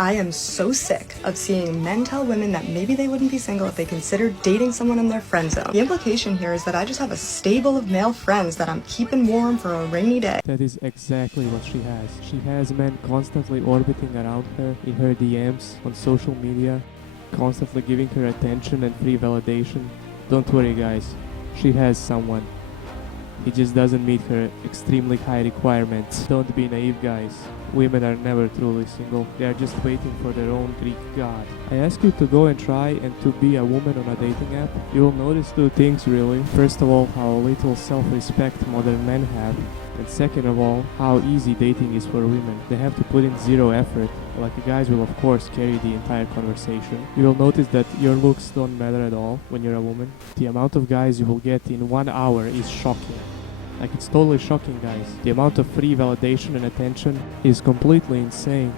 I am so sick of seeing men tell women that maybe they wouldn't be single if they considered dating someone in their friend zone. The implication here is that I just have a stable of male friends that I'm keeping warm for a rainy day. That is exactly what she has. She has men constantly orbiting around her in her DMs, on social media, constantly giving her attention and free validation. Don't worry guys, she has someone. He just doesn't meet her extremely high requirements. Don't be naive guys. Women are never truly single. They are just waiting for their own Greek god. I ask you to go and try and to be a woman on a dating app. You will notice two things really. First of all, how little self-respect modern men have. And second of all, how easy dating is for women. They have to put in zero effort. Like the guys will of course carry the entire conversation. You will notice that your looks don't matter at all when you're a woman. The amount of guys you will get in 1 hour is shocking. Like it's totally shocking guys. The amount of free validation and attention is completely insane.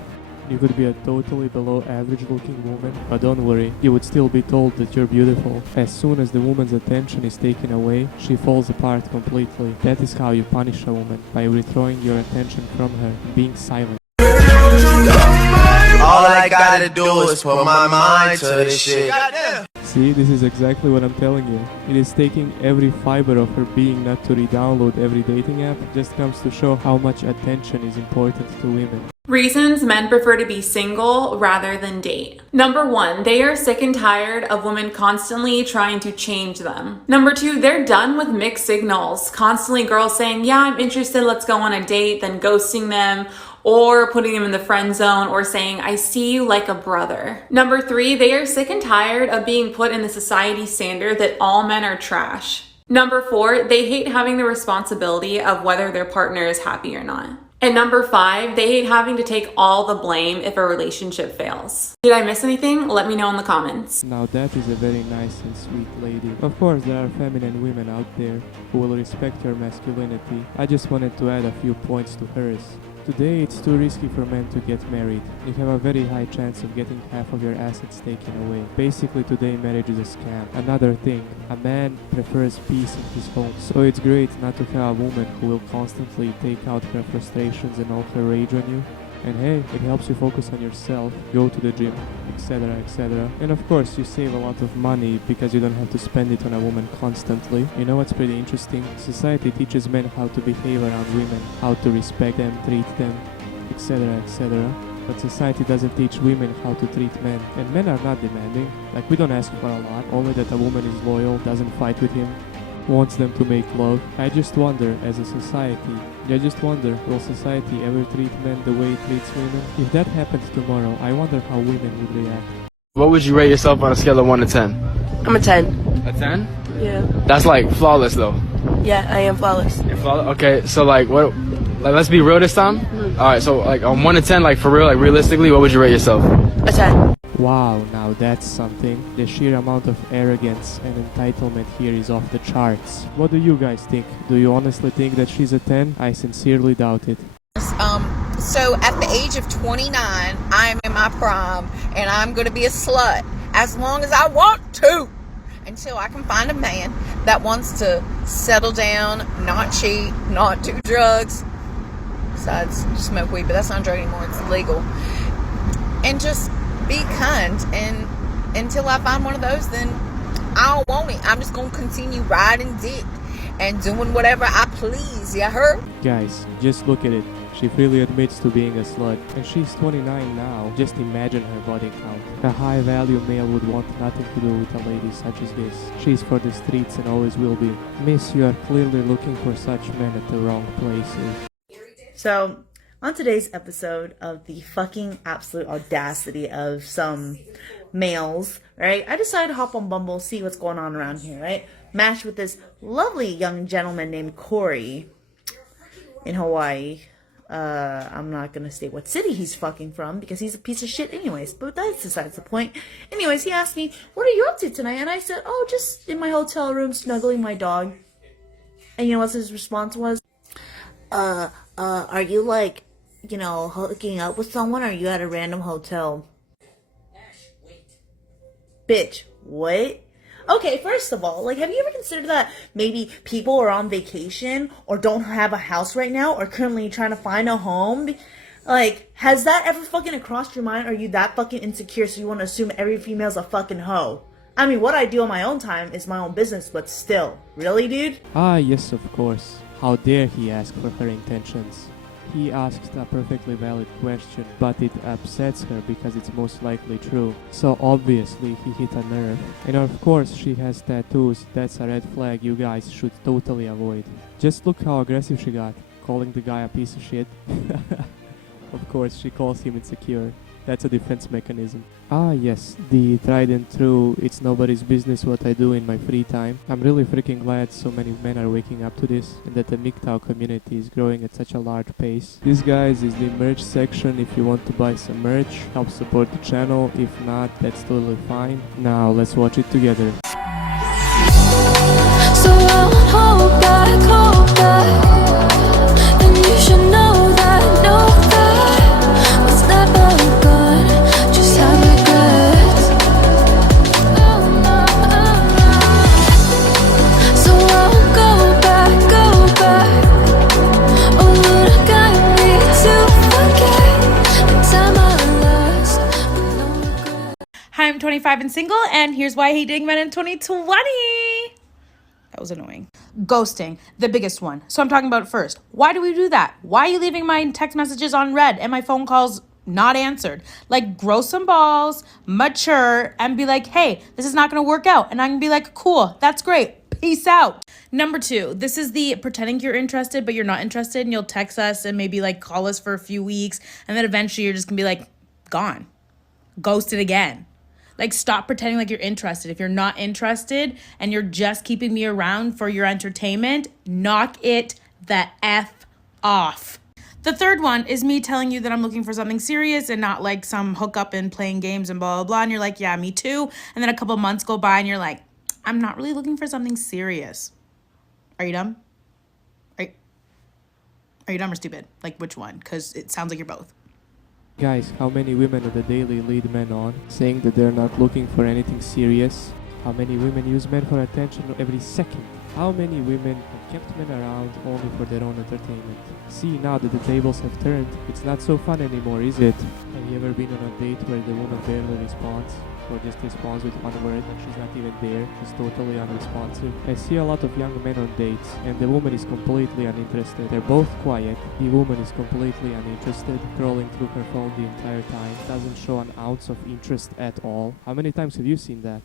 You could be a totally below average looking woman, but don't worry, you would still be told that you're beautiful. As soon as the woman's attention is taken away, she falls apart completely. That is how you punish a woman, by withdrawing your attention from her, being silent. All I gotta do is put my mind to this shit. Goddamn. See, this is exactly what I'm telling you. It is taking every fiber of her being not to re-download every dating app. It just comes to show how much attention is important to women. Reasons men prefer to be single rather than date. Number 1, they are sick and tired of women constantly trying to change them. Number 2, they're done with mixed signals. Constantly girls saying, yeah, I'm interested, let's go on a date, then ghosting them, or putting them in the friend zone, or saying, I see you like a brother. Number 3, they are sick and tired of being put in the society standard that all men are trash. Number 4, they hate having the responsibility of whether their partner is happy or not. And number 5, they hate having to take all the blame if a relationship fails. Did I miss anything? Let me know in the comments. Now that is a very nice and sweet lady. Of course there are feminine women out there who will respect your masculinity. I just wanted to add a few points to hers. Today it's too risky for men to get married. You have a very high chance of getting half of your assets taken away. Basically today marriage is a scam. Another thing, a man prefers peace in his home. So it's great not to have a woman who will constantly take out her frustrations and all her rage on you. And hey, it helps you focus on yourself, go to the gym, etc, etc. And of course you save a lot of money because you don't have to spend it on a woman constantly. You know what's pretty interesting? Society teaches men how to behave around women, how to respect them, treat them, etc, etc. But society doesn't teach women how to treat men. And men are not demanding. Like we don't ask for a lot, only that a woman is loyal, doesn't fight with him, wants them to make love. I just wonder, as a society, will society ever treat men the way it treats women? If that happens tomorrow, I wonder how women would react. What would you rate yourself on a scale of 1 to 10? I'm a 10. A 10? Yeah. That's like flawless though. Yeah, I am flawless. You're flawless? Okay, so like what, like let's be real this time? Alright, so like on 1 to 10, like for real, like realistically, what would you rate yourself? A 10. Wow, now that's something. The sheer amount of arrogance and entitlement here is off the charts. What do you guys think? Do you honestly think that she's a 10? I sincerely doubt it. So at the age of 29, I'm in my prime, and I'm going to be a slut as long as I want to, until I can find a man that wants to settle down, not cheat, not do drugs, besides smoke weed, but that's not a drug anymore, it's illegal, and just be kind. And until I find one of those, then I don't want it. I'm just going to continue riding dick and doing whatever I please, you heard? Guys, just look at it. She freely admits to being a slut, and she's 29 now. Just imagine her body count. A high-value male would want nothing to do with a lady such as this. She's for the streets and always will be. Miss, you are clearly looking for such men at the wrong places. So, on today's episode of the fucking absolute audacity of some males, right? I decided to hop on Bumble, see what's going on around here, right? Matched with this lovely young gentleman named Corey in Hawaii. I'm not gonna state what city he's fucking from because he's a piece of shit anyways, but that's besides the point. Anyways, he asked me, what are you up to tonight? And I said, oh, just in my hotel room snuggling my dog. And you know what his response was? Are you like, you know, hooking up with someone, or are you at a random hotel? Bitch, what? Okay, first of all, like, have you ever considered that maybe people are on vacation or don't have a house right now or currently trying to find a home? Like, has that ever fucking crossed your mind? Are you that fucking insecure so you want to assume every female's a fucking hoe? I mean, what I do on my own time is my own business, but still. Really, dude? Ah, yes, of course. How dare he ask for her intentions? He asked a perfectly valid question, but it upsets her because it's most likely true. So obviously he hit a nerve. And of course she has tattoos. That's a red flag you guys should totally avoid. Just look how aggressive she got, calling the guy a piece of shit. Of course she calls him insecure. That's a defense mechanism. Ah yes, the tried and true, it's nobody's business what I do in my free time. I'm really freaking glad so many men are waking up to this and that the MGTOW community is growing at such a large pace. This guys is the merch section if you want to buy some merch, help support the channel, if not that's totally fine. Now let's watch it together. So I won't hold back, and you should know that was never good, just have regrets. So I won't go back, oh Lord, guide me to forget the time I lost with no regret. Hi, I'm 25 and single, and here's why I hate dating men in 2020. That was annoying. Ghosting, the biggest one. So I'm talking about it first. Why do we do that? Why are you leaving my text messages on read and my phone calls not answered? Like, grow some balls, mature, and be like, hey, this is not going to work out. And I'm going to be like, cool, that's great. Peace out. Number 2, this is the pretending you're interested, but you're not interested, and you'll text us and maybe like call us for a few weeks, and then eventually you're just going to be like, gone. Ghosted again. Like, stop pretending like you're interested. If you're not interested and you're just keeping me around for your entertainment, knock it the F off. The third one is me telling you that I'm looking for something serious and not like some hookup and playing games and blah, blah, blah. And you're like, yeah, me too. And then a couple months go by and you're like, I'm not really looking for something serious. Are you dumb? Are you dumb or stupid? Like, which one? Because it sounds like you're both. Guys, how many women on the daily lead men on, saying that they're not looking for anything serious? How many women use men for attention every second? How many women have kept men around only for their own entertainment? See, now that the tables have turned, it's not so fun anymore, is it? Have you ever been on a date where the woman barely responds? Or just responds with one word and she's not even there, she's totally unresponsive. I see a lot of young men on dates and the woman is completely uninterested. They're both quiet, the woman is completely uninterested, scrolling through her phone the entire time, doesn't show an ounce of interest at all. How many times have you seen that?